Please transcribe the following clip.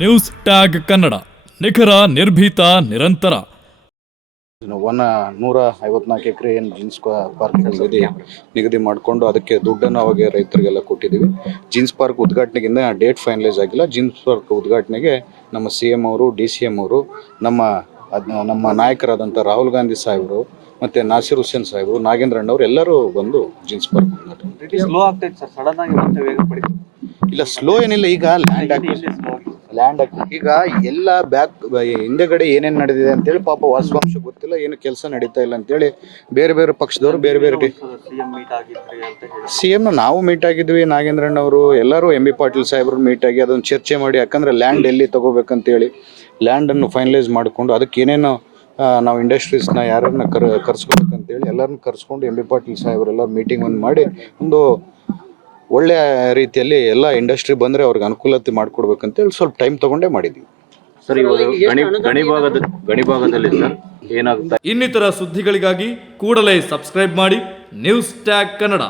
News tag Kannada, ನಿಖರ, ನಿರ್ಭೀತ, ನಿರಂತರ. 154 ಎಕರೆ ಏನು ಜೀನ್ಸ್ ಪಾರ್ಕ್ಗಳಿಗೆ ನಿಗದಿ ಮಾಡಿಕೊಂಡು ಅದಕ್ಕೆ ದುಡ್ಡನ್ನು ಅವಾಗ ರೈತರಿಗೆಲ್ಲ ಕೊಟ್ಟಿದ್ದೀವಿ. ಜೀನ್ಸ್ ಪಾರ್ಕ್ ಉದ್ಘಾಟನೆಗಿಂತ ಡೇಟ್ ಫೈನಲೈಸ್ ಆಗಿಲ್ಲ. ಜೀನ್ಸ್ ಪಾರ್ಕ್ ಉದ್ಘಾಟನೆಗೆ ನಮ್ಮ CM ಅವರು, DCM ಅವರು, ನಮ್ಮ ನಾಯಕರಾದಂಥ ರಾಹುಲ್ ಗಾಂಧಿ ಸಾಹೇಬರು ಮತ್ತು ನಾಸಿರ್ ಹುಸೇನ್ ಸಾಹೇಬರು, ನಾಗೇಂದ್ರಣ್ಣ ಅವರು ಎಲ್ಲರೂ ಬಂದು ಜೀನ್ಸ್ ಪಾರ್ಕ್ ಸ್ಲೋ ಆಗ್ತೈತೆ ಸರ್, ಸಡನ್ ಆಗಿ ಮತ್ತೆ ವೇಗ ಪಡಿತು. ಇಲ್ಲ, ಸ್ಲೋ ಏನಿಲ್ಲ. ಈಗ ಲ್ಯಾಂಡ್ ಈಗ ಎಲ್ಲ ಹಿಂದೆಗಡೆ ಏನೇನು ನಡೆದಿದೆ ಅಂತೇಳಿ ಪಾಪ ವಾಸ್ತವಾಂಶ ಗೊತ್ತಿಲ್ಲ, ಏನು ಕೆಲಸ ನಡೀತಾ ಇಲ್ಲ ಅಂತೇಳಿ ಬೇರೆ ಬೇರೆ ಪಕ್ಷದವರು ಬೇರೆ ಬೇರೆ CM ನಾವು ಮೀಟ್ ಆಗಿದ್ವಿ. ನಾಗೇಂದ್ರಣ್ಣ ಅವರು ಎಲ್ಲರೂ MB ಪಾಟೀಲ್ ಸಾಹೇಬ್ರು ಮೀಟ್ ಆಗಿ ಅದನ್ನು ಚರ್ಚೆ ಮಾಡಿ, ಯಾಕಂದರೆ ಲ್ಯಾಂಡ್ ಎಲ್ಲಿ ತಗೋಬೇಕಂತೇಳಿ ಲ್ಯಾಂಡನ್ನು ಫೈನಲೈಸ್ ಮಾಡಿಕೊಂಡು ಅದಕ್ಕೆ ಏನೇನು ನಾವು ಇಂಡಸ್ಟ್ರೀಸ್ನ ಯಾರನ್ನ ಕರ್ಸ್ಕೋಬೇಕಂತೇಳಿ ಎಲ್ಲರನ್ನ ಕರ್ಸ್ಕೊಂಡು MB ಪಾಟೀಲ್ ಸಾಹೇಬ್ರೆಲ್ಲ ಮೀಟಿಂಗ್ ಒಂದು ಮಾಡಿ ಒಂದು ಒಳ್ಳೆಯ ರೀತಿಯಲ್ಲಿ ಎಲ್ಲ ಇಂಡಸ್ಟ್ರಿ ಬಂದರೆ ಅವ್ರಿಗೆ ಅನುಕೂಲತೆ ಮಾಡಿಕೊಡ್ಬೇಕಂತೇಳಿ ಸ್ವಲ್ಪ ಟೈಮ್ ತಗೊಂಡೇ ಮಾಡಿದ್ವಿ ಸರ್. ಇವಾಗ ಗಣಿ ಭಾಗದಲ್ಲಿ ಸರ್ ಏನಾಗುತ್ತೆ? ಇನ್ನಿತರ ಸುದ್ದಿಗಳಿಗಾಗಿ ಕೂಡಲೇ ಸಬ್ಸ್ಕ್ರೈಬ್ ಮಾಡಿ ನ್ಯೂಸ್ ಟ್ಯಾಗ್ ಕನ್ನಡ.